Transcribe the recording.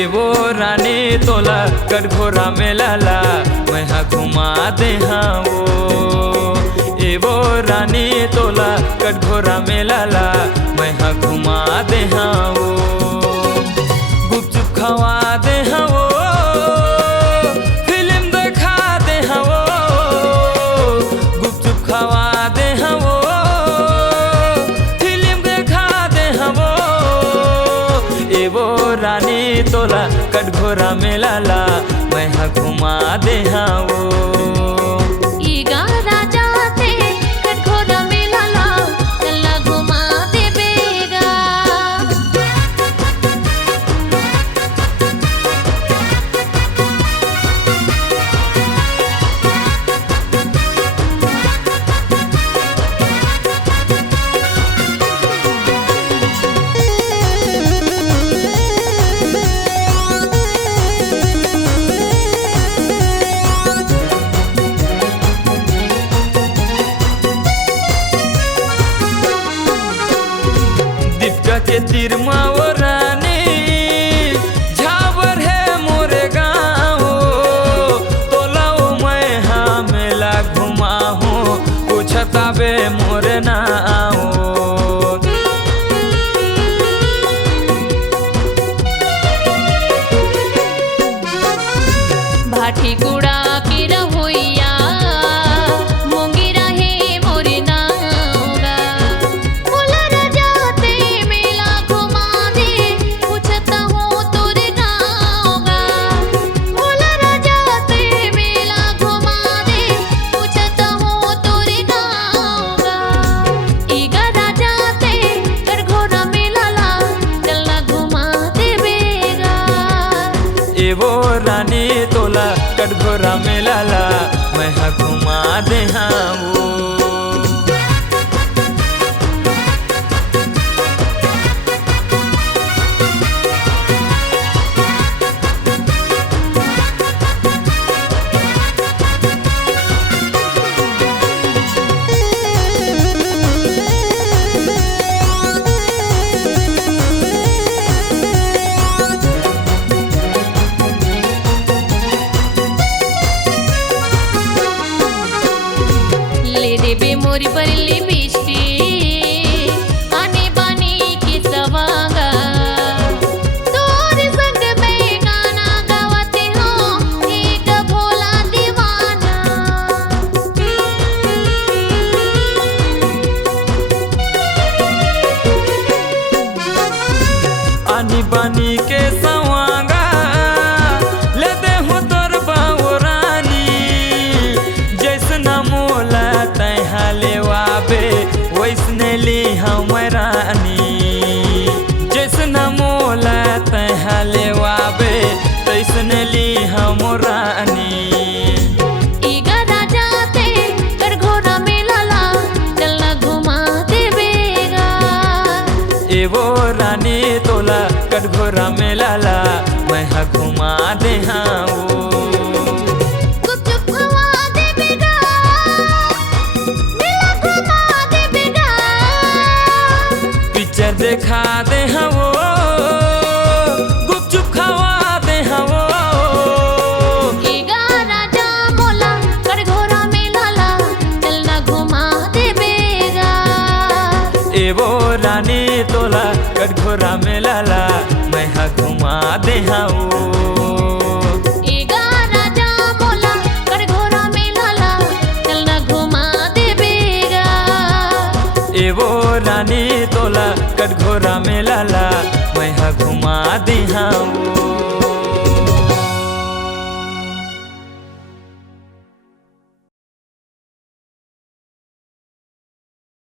एवो रानी तोला कटघोरा में लाला मैं हा घुमा दे हाँ वो। एवो रानी तोला कटघोरा में लाला मैं हा घुमा दे हाँ वो। गुपचुप खवा दे हाँ वो, फिल्म दिखा दे हाँ वो। गुपचुप खवा दे हाँ वो, फिल्म दिखा दे हाँ वो। एवो रानी तोला कटघोरा में लाला मैं हा घुमा दे हाँ वो। ईगा राजा थे कटघोरा में लाला चला घुमा दे बेगा। के तिरमा वो रानी झावर है मोरे गाँव। तोला वो मैं हाँ मेला घुमा हूँ पूछता बे मोरे नाव। भाटी कुड़ा की रहोइया मोंगी रहे मोरे नावगा। मोला राजा ते मेला घुमा दे पूछता हूँ तोरे गाँवगा। मोला राजा ते मेला घुमा दे पूछता हूँ तोरे गाँवगा। ईगा राजा ते कटघोरा में लाला चलना घुमा दे बेगा। एवो रानी तोला कटघोरा में लाला मैं हा घुमा दे हाँ वो। ले देबे मोरी बरली बिस्टी आने बानी की सवांगा। तोर संग में गाना गावते हो एक भोला दीवाना। आनी बानी के सवांगा ले दे हूँ तोर बाबू रानी। जैसना मोला तैहा लेवाबे वैसने ली हम रानी। जैसना मोला तैहा लेवाबे तैसने ली हम रानी। ईगा राजा थे कटघोरा में लाला चलना घुमा दे बेगा। एवो रानी तोला कटघोरा में लाला मैं हा घुमा दे हाँ वो। गुपचुप खवा दे बेगा, मेला घुमा दे बेगा। पिक्चर दिखा दे हाँ वो, गुपचुप खवा दे हाँ वो। ईगा राजा मोला कटघोरा में लाला चलना घुमा दे बेगा। एवो रानी तोला कटघोरा में लाला मैं हा घुमा दे हाँ वो। ईगा राजा मोला कटघोरा में लाला चलना घुमा दे बेगा। एवो रानी तोला कटघोरा में लाला मैं हा घुमा दे हाँ वो।